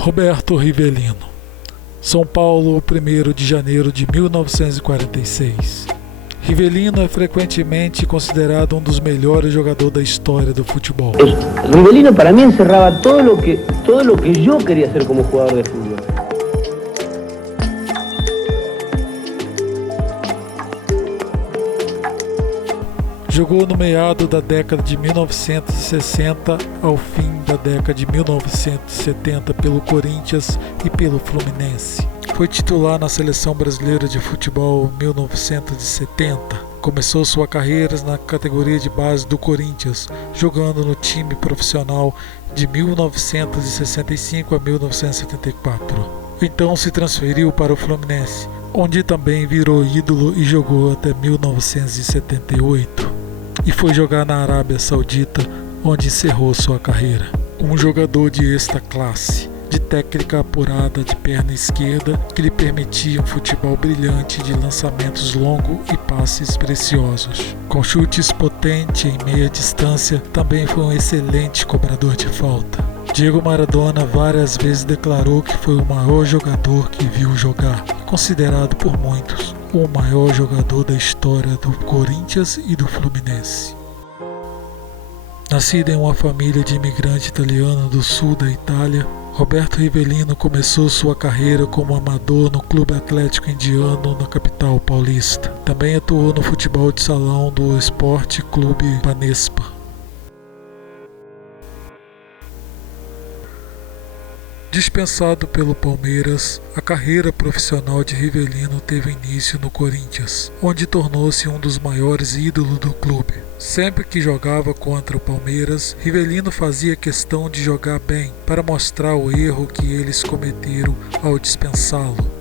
Roberto Rivelino. São Paulo, 1º de janeiro de 1946. Rivelino é frequentemente considerado um dos melhores jogadores da história do futebol. Rivelino para mí encerraba todo lo que yo quería ser como jugador de fútbol. Jogou no meado da década de 1960 ao fim da década de 1970 pelo Corinthians e pelo Fluminense. Foi titular na Seleção Brasileira de Futebol em 1970. Começou sua carreira na categoria de base do Corinthians, jogando no time profissional de 1965 a 1974. Então se transferiu para o Fluminense, onde também virou ídolo e jogou até 1978. E foi jogar na Arábia Saudita, onde encerrou sua carreira. Um jogador de extra classe, de técnica apurada de perna esquerda, que lhe permitia um futebol brilhante de lançamentos longos e passes preciosos. Com chutes potentes em meia distância, também foi um excelente cobrador de falta. Diego Maradona várias vezes declarou que foi o maior jogador que viu jogar, considerado por muitos o maior jogador da história do Corinthians e do Fluminense. Nascido em uma família de imigrante italiano do sul da Itália, Roberto Rivelino começou sua carreira como amador no Clube Atlético Indiano na capital paulista. Também atuou no futebol de salão do Esporte Clube Banespa. Dispensado pelo Palmeiras, a carreira profissional de Rivelino teve início no Corinthians, onde tornou-se um dos maiores ídolos do clube. Sempre que jogava contra o Palmeiras, Rivelino fazia questão de jogar bem para mostrar o erro que eles cometeram ao dispensá-lo.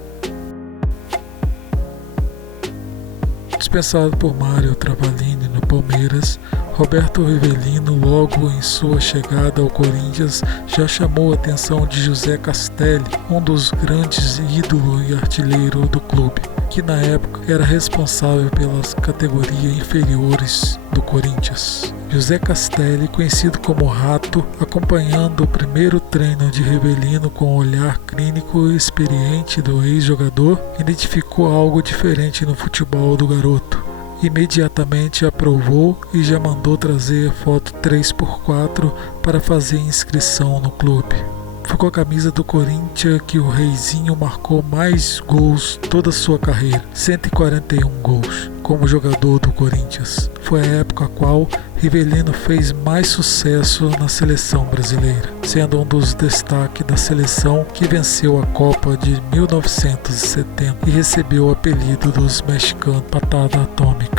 Dispensado por Mário Travalini no Palmeiras, Roberto Rivelino, logo em sua chegada ao Corinthians, já chamou a atenção de José Castelli, um dos grandes ídolos e artilheiro do clube, que na época era responsável pelas categorias inferiores do Corinthians. José Castelli, conhecido como Rato, acompanhando o primeiro treino de Rivelino com o olhar clínico e experiente do ex-jogador, identificou algo diferente no futebol do garoto. Imediatamente aprovou e já mandou trazer a foto 3x4 para fazer inscrição no clube. Foi com a camisa do Corinthians que o Reizinho marcou mais gols toda a sua carreira, 141 gols, como jogador do Corinthians. Foi a época a qual Rivelino fez mais sucesso na seleção brasileira, sendo um dos destaques da seleção que venceu a Copa de 1970 e recebeu o apelido dos mexicanos Patada Atômica.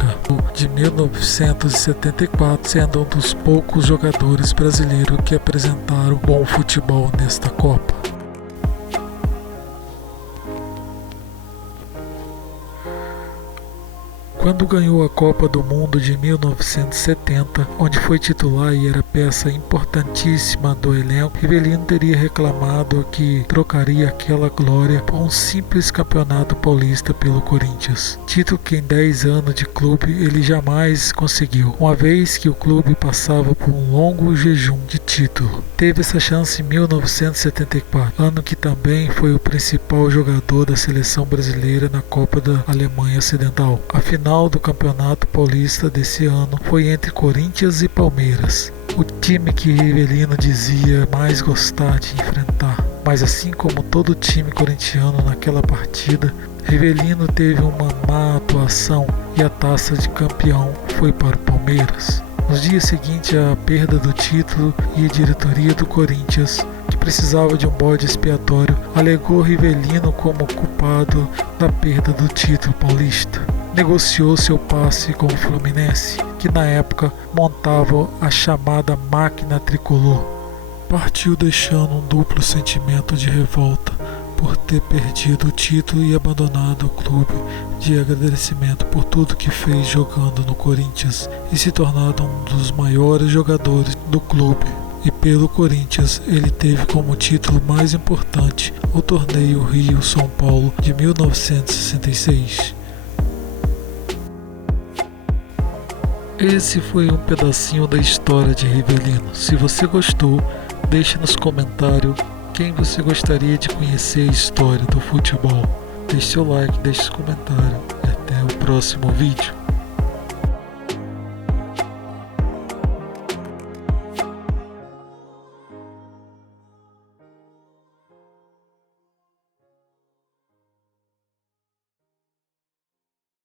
De 1974, sendo um dos poucos jogadores brasileiros que apresentaram bom futebol nesta Copa. Quando ganhou a Copa do Mundo de 1970, onde foi titular e era peça importantíssima do elenco, Rivelino teria reclamado que trocaria aquela glória por um simples campeonato paulista pelo Corinthians, título que em 10 anos de clube ele jamais conseguiu, uma vez que o clube passava por um longo jejum de título. Teve essa chance em 1974, ano que também foi o principal jogador da seleção brasileira na Copa da Alemanha Ocidental. A final do Campeonato Paulista desse ano foi entre Corinthians e Palmeiras, o time que Rivelino dizia mais gostar de enfrentar. Mas assim como todo time corintiano naquela partida, Rivelino teve uma má atuação e a taça de campeão foi para o Palmeiras. Nos dias seguintes à perda do título, e a diretoria do Corinthians, que precisava de um bode expiatório, alegou Rivelino como culpado da perda do título paulista. Negociou seu passe com o Fluminense, que na época montava a chamada máquina tricolor. Partiu deixando um duplo sentimento de revolta por ter perdido o título e abandonado o clube, de agradecimento por tudo que fez jogando no Corinthians e se tornado um dos maiores jogadores do clube. E pelo Corinthians ele teve como título mais importante o torneio Rio-São Paulo de 1966. Esse foi um pedacinho da história de Rivelino. Se você gostou, deixe nos comentários quem você gostaria de conhecer a história do futebol. Deixe seu like, deixe seu comentário e até o próximo vídeo.